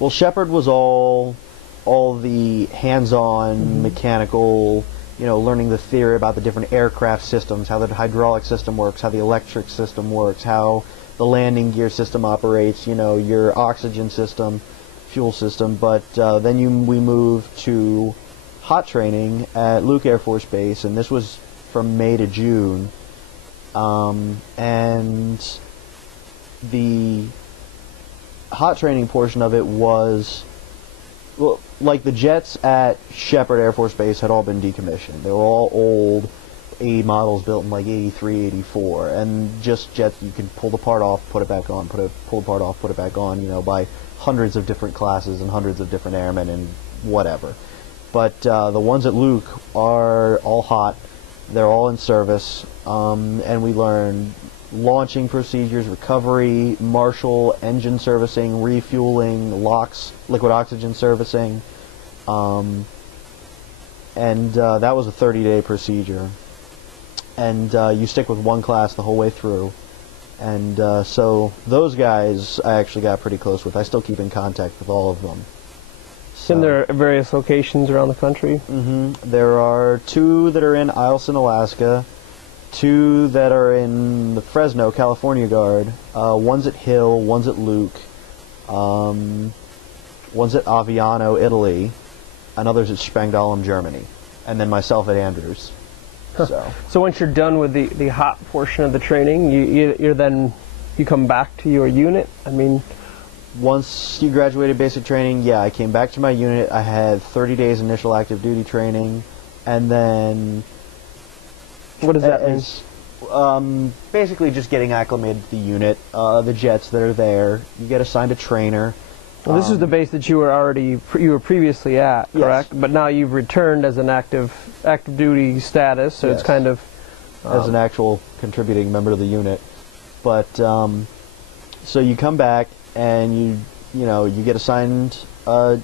Well, Shepherd was all the hands-on mechanical, learning the theory about the different aircraft systems, how the hydraulic system works, how the electric system works, how the landing gear system operates, your oxygen system, fuel system. But then we moved to hot training at Luke Air Force Base, and this was from May to June. And the hot training portion of it was, well, like the jets at Shepherd Air Force Base had all been decommissioned. They were all old A models built in like 83, 84, and just jets you can pull the part off, put it back on, pull the part off, put it back on, by hundreds of different classes and hundreds of different airmen and whatever. But the ones at Luke are all hot. They're all in service, and we learn launching procedures, recovery, marshal, engine servicing, refueling, LOX, liquid oxygen servicing, and that was a 30-day procedure. And you stick with one class the whole way through. And so those guys I actually got pretty close with. I still keep in contact with all of them. So, and there are various locations around the country? Mm-hmm. There are 2 that are in Eielson, Alaska, 2 that are in the Fresno, California Guard. One's at Hill, one's at Luke, one's at Aviano, Italy, another's at Spangdahlem, Germany, and then myself at Andrews. So once you're done with the hot portion of the training, you come back to your unit? I mean, once you graduated basic training, yeah, I came back to my unit. I had 30 days initial active duty training, and then... What does that mean? Basically just getting acclimated to the unit, the jets that are there. You get assigned a trainer. Well, this is the base that you were previously at, correct? Yes. But now you've returned as an active duty status, so yes. It's kind of... as an actual contributing member of the unit. But, so you come back, and you get assigned a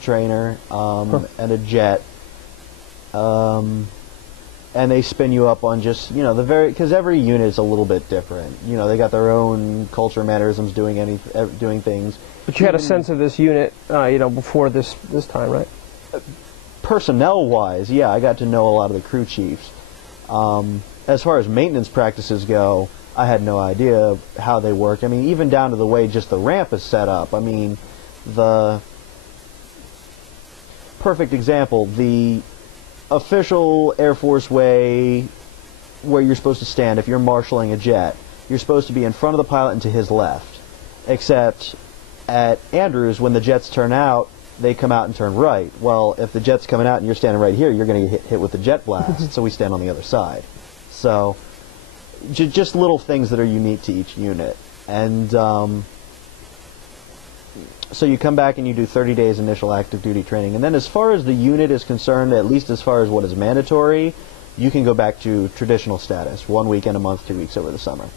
trainer, and a jet, and they spin you up on just, because every unit is a little bit different. They got their own culture, mannerisms, doing things. But you had a sense of this unit, before this time, right? Personnel-wise, yeah, I got to know a lot of the crew chiefs. As far as maintenance practices go, I had no idea how they work. I mean, even down to the way just the ramp is set up. I mean, the perfect example, the official Air Force way where you're supposed to stand if you're marshaling a jet, you're supposed to be in front of the pilot and to his left. Except at Andrews, when the jets turn out, they come out and turn right. Well, if the jet's coming out and you're standing right here, you're going to get hit with the jet blast, so we stand on the other side. So, just little things that are unique to each unit. And so you come back and you do 30 days initial active duty training. And then as far as the unit is concerned, at least as far as what is mandatory, you can go back to traditional status, 1 weekend a month, 2 weeks over the summer.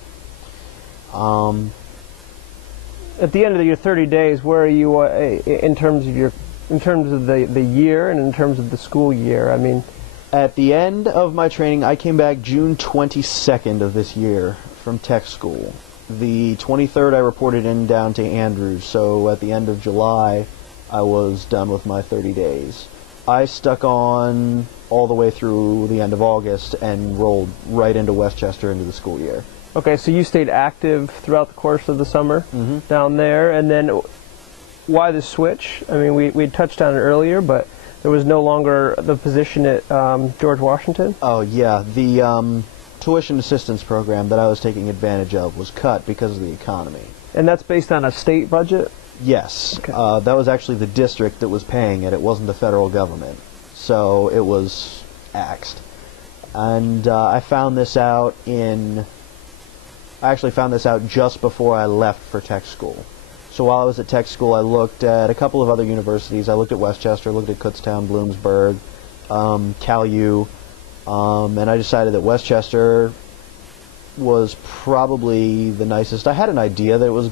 At the end of your 30 days, where are you in terms of the year and in terms of the school year? I mean, at the end of my training, I came back June 22nd of this year from tech school. The 23rd, I reported down to Andrews, so at the end of July, I was done with my 30 days. I stuck on all the way through the end of August and rolled right into Westchester into the school year. Okay, so you stayed active throughout the course of the summer down there, and then why the switch? I mean, we touched on it earlier, but there was no longer the position at George Washington? Oh, yeah. The tuition assistance program that I was taking advantage of was cut because of the economy. And that's based on a state budget? Yes. Okay. That was actually the district that was paying it. It wasn't the federal government. So it was axed. And I found this out just before I left for tech school. So while I was at tech school, I looked at a couple of other universities. I looked at Westchester, looked at Kutztown, Bloomsburg, Cal U, and I decided that Westchester was probably the nicest. I had an idea that it was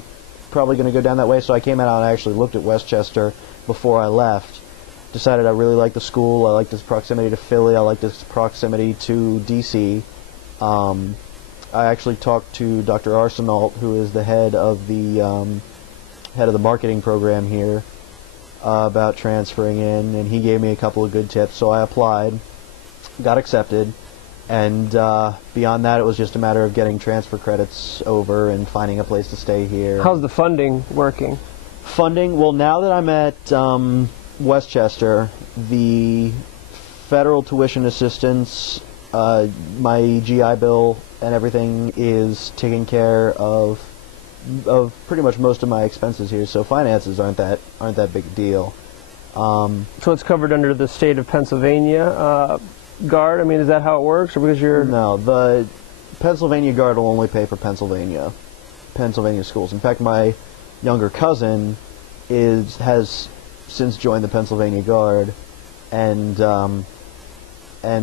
probably going to go down that way, so I came out and I actually looked at Westchester before I left. Decided I really liked the school. I liked its proximity to Philly. I liked its proximity to D.C. I actually talked to Dr. Arsenault, who is the head of the head of the marketing program here, about transferring in, and he gave me a couple of good tips. So I applied, got accepted, and beyond that, it was just a matter of getting transfer credits over and finding a place to stay here. How's the funding working? Funding? Well, now that I'm at Westchester, the federal tuition assistance, my GI Bill and everything is taking care of pretty much most of my expenses here, so finances aren't that big a deal. So it's covered under the state of Pennsylvania Guard? I mean, is that how it works, or because you're... No, the Pennsylvania Guard will only pay for Pennsylvania schools. In fact, my younger cousin has since joined the Pennsylvania Guard, and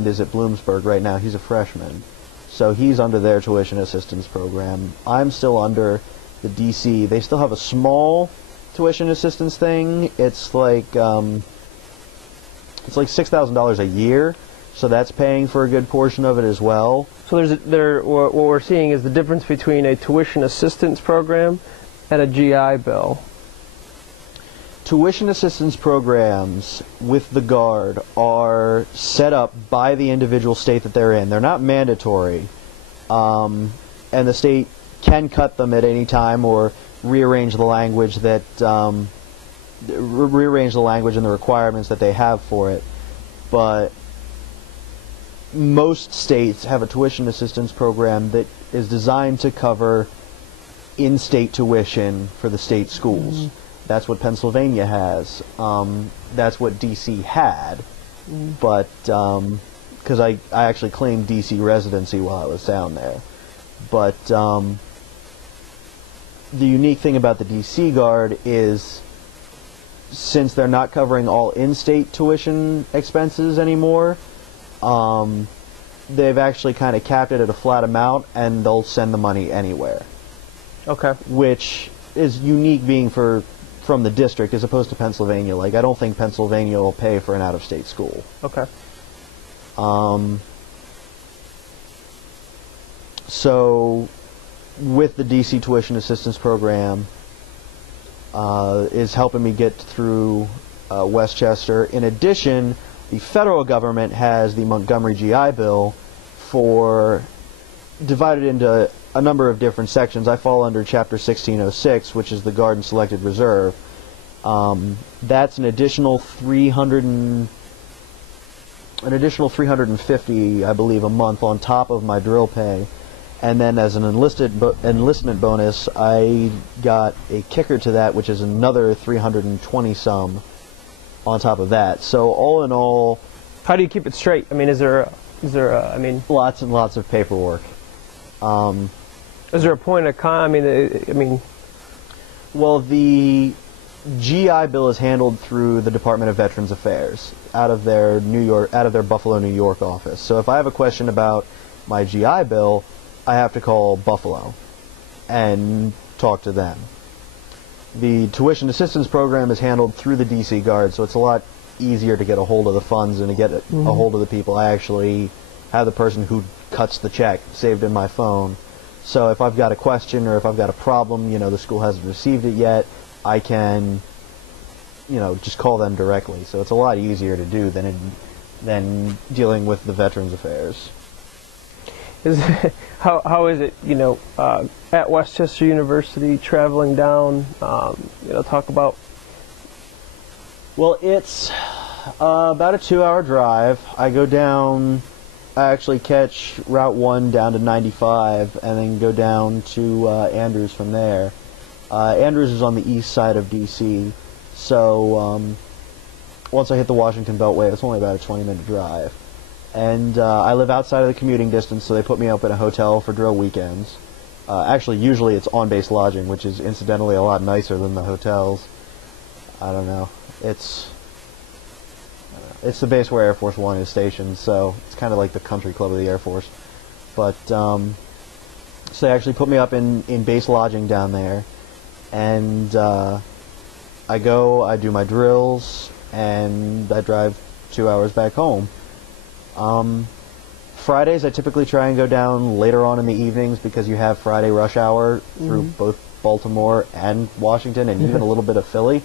is at Bloomsburg right now. He's a freshman, so he's under their tuition assistance program. I'm still under the DC. They still have a small tuition assistance thing. It's like $6,000 a year, so that's paying for a good portion of it as well. So what we're seeing is the difference between a tuition assistance program and a GI Bill. Tuition assistance programs with the Guard are set up by the individual state that they're in. They're not mandatory, and the state can cut them at any time or rearrange the language and the requirements that they have for it. But most states have a tuition assistance program that is designed to cover in-state tuition for the state schools. Mm-hmm. That's what Pennsylvania has. That's what DC had. Mm-hmm. But because I actually claimed DC residency while I was down there. But the unique thing about the DC Guard is, since they're not covering all in-state tuition expenses anymore, they've actually kind of capped it at a flat amount, and they'll send the money anywhere. Okay. Which is unique, being from the district as opposed to Pennsylvania. Like, I don't think Pennsylvania will pay for an out-of-state school. Okay. So, with the DC tuition assistance program, is helping me get through Westchester. In addition, the federal government has the Montgomery GI Bill divided into a number of different sections. I fall under Chapter 1606, which is the Guard and Selected Reserve. That's an additional $350, I believe, a month on top of my drill pay. And then as an enlistment bonus, I got a kicker to that, which is another 320 some on top of that. So all in all, how do you keep it straight? I mean, is there lots and lots of paperwork. Is there a point of well, the GI Bill is handled through the Department of Veterans Affairs out of their Buffalo, New York office. So if I have a question about my GI Bill, I have to call Buffalo and talk to them. The tuition assistance program is handled through the DC Guard, so it's a lot easier to get a hold of the funds and to get a hold of the people. I actually have the person who cuts the check saved in my phone. So if I've got a question or if I've got a problem, the school hasn't received it yet, I can, just call them directly. So it's a lot easier to do than dealing with the Veterans Affairs. How is it, at Westchester University, traveling down, talk about... Well, it's about a 2-hour drive. I actually catch Route 1 down to 95 and then go down to Andrews from there. Andrews is on the east side of D.C., so once I hit the Washington Beltway, it's only about a 20-minute drive. And I live outside of the commuting distance, so they put me up in a hotel for drill weekends. Actually, usually it's on-base lodging, which is incidentally a lot nicer than the hotels. I don't know. It's the base where Air Force One is stationed, so it's kind of like the country club of the Air Force. But so they actually put me up in base lodging down there, and I do my drills, and I drive 2 hours back home. Fridays I typically try and go down later on in the evenings because you have Friday rush hour through Baltimore and Washington and even a little bit of Philly.